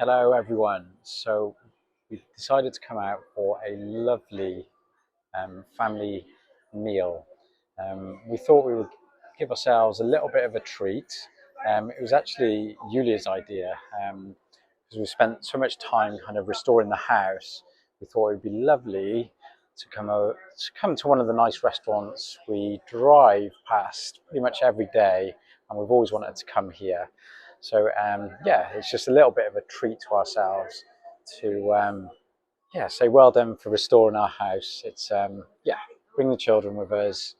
Hello everyone. So we decided to come out for a lovely family meal. We thought we would give ourselves a little bit of a treat. It was actually Yuliya's idea because we spent so much time kind of restoring the house. We thought it would be lovely to come to one of the nice restaurants we drive past pretty much every day, and we've always wanted to come here. So yeah, it's just a little bit of a treat to ourselves to yeah, say well done for restoring our house. It's yeah, bring the children with us,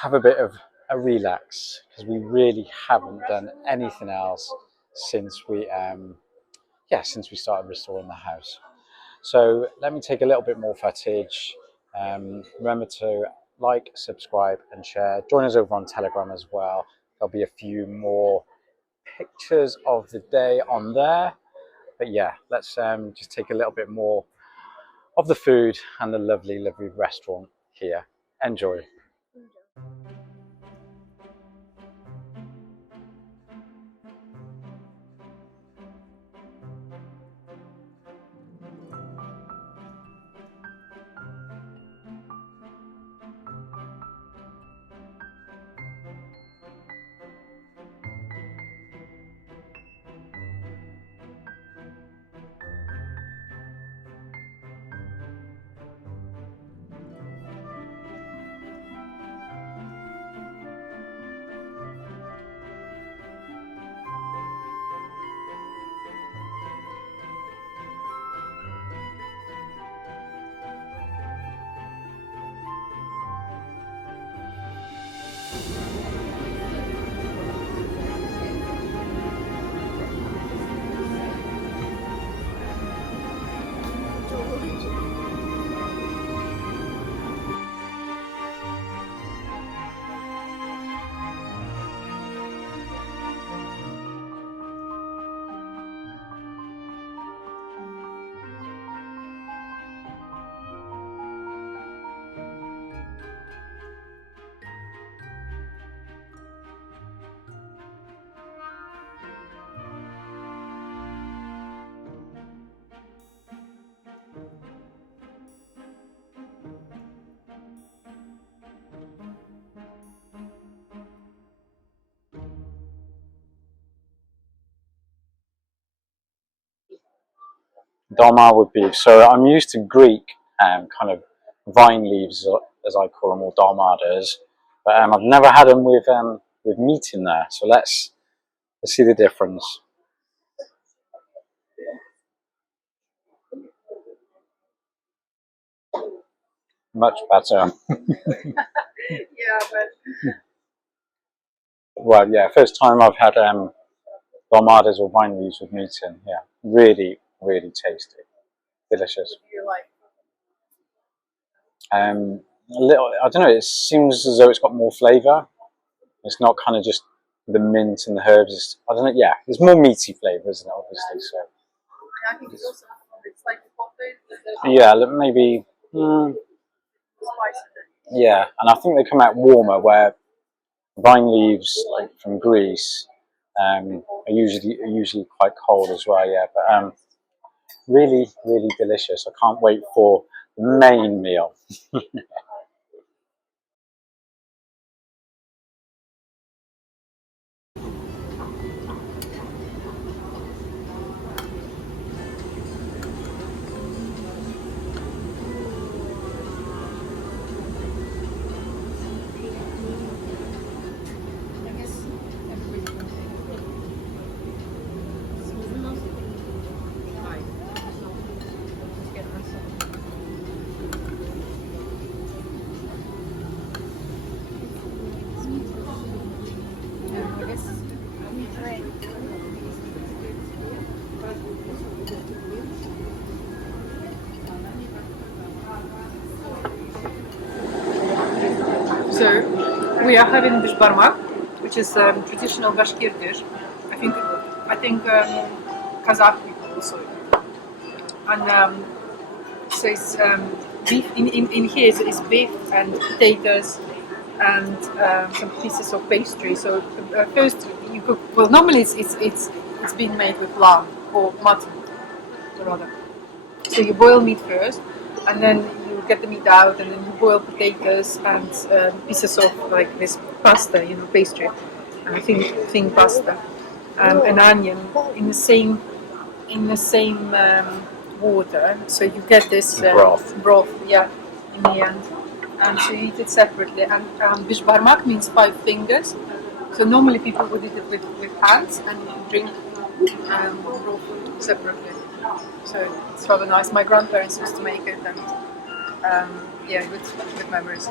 have a bit of a relax because we really haven't done anything else since we yeah, since we started restoring the house. So let me take a little bit more footage. Remember to like, subscribe and share. Join us over on Telegram as well. There'll be a few more pictures of the day on there. But yeah, let's just take a little bit more of the food and the lovely, lovely restaurant here. Enjoy. Dolma with beef. So I'm used to Greek kind of vine leaves, as I call them, or dolmadas, but I've never had them with meat in there. So let's see the difference. Much better. Yeah, but Well, yeah, first time I've had dolmadas or vine leaves with meat in. Yeah, really, really tasty, delicious. you like A little, I don't know. It seems as though it's got more flavour. It's not kind of just the mint and the herbs. I don't know. Yeah, there's more meaty flavour, isn't it? Obviously, so I think it's also it's like a coffee. yeah, maybe. Spicy. Yeah, and I think they come out warmer. Where vine leaves, like from Greece, are usually quite cold as well. Yeah, but really, really delicious. I can't wait for the main meal. So we are having bishbarmak, which is traditional Bashkir dish. I think Kazakh people also. And so it's beef in here is beef and potatoes and some pieces of pastry. So first you cook. Well, normally it's been made with lamb or mutton, rather. So you boil meat first, and then you get the meat out, and then you boil potatoes and pieces of like this pasta, pastry, thin pasta, and onion in the same water. So you get this broth, yeah, in the end. And so you eat it separately. And bishbarmak means 5 fingers. So normally people would eat it with hands and drink broth separately. So it's rather nice. My grandparents used to make it, and good memories.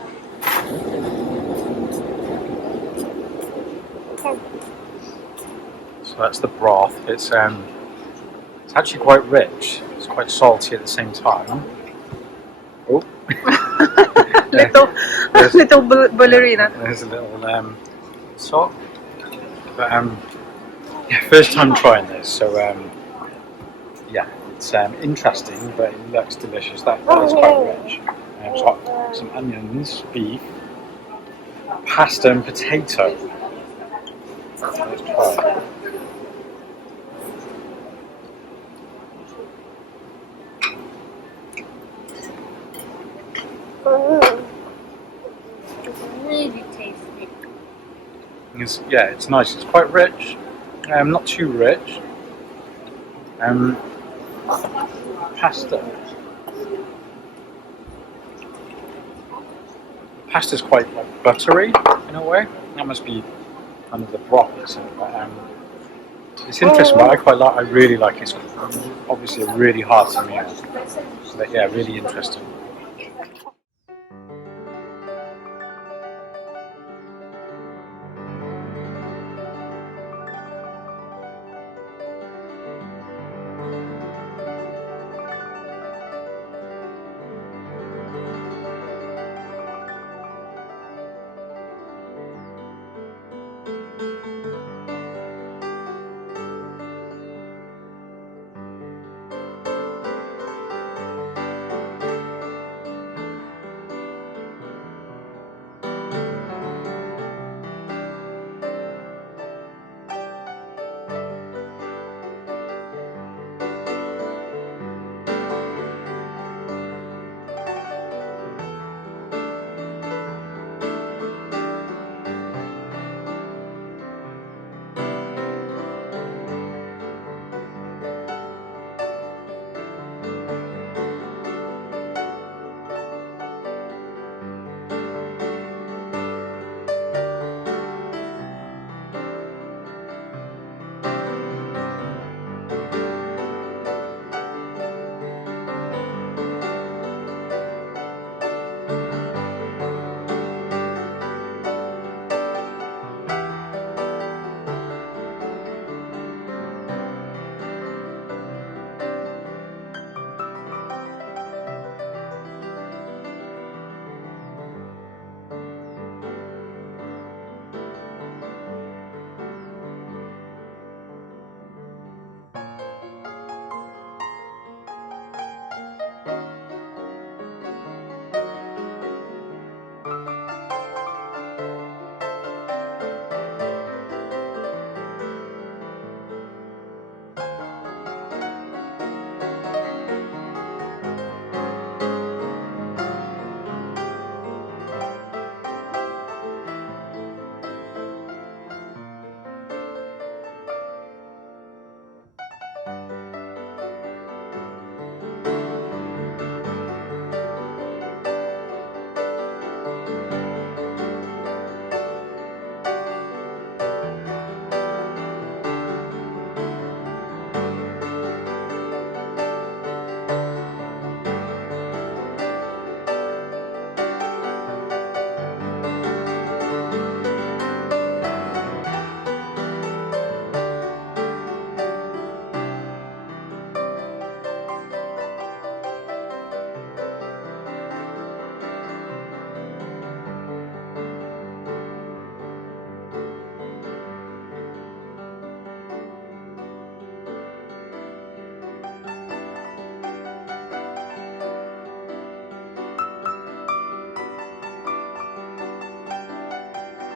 So that's the broth. It's actually quite rich. It's quite salty at the same time. Oh, little ballerina. There's a little salt. But first time trying this, so it's interesting, but it looks delicious. That is quite rich. It's got some onions, beef, pasta, and potato. Let's try it. Really tasty. It's nice. It's quite rich, not too rich. Pasta. Pasta's quite like buttery in a way. That must be kind of the broth or something. But, it's interesting. But I really like it. It's obviously a really hearty meal. So really interesting.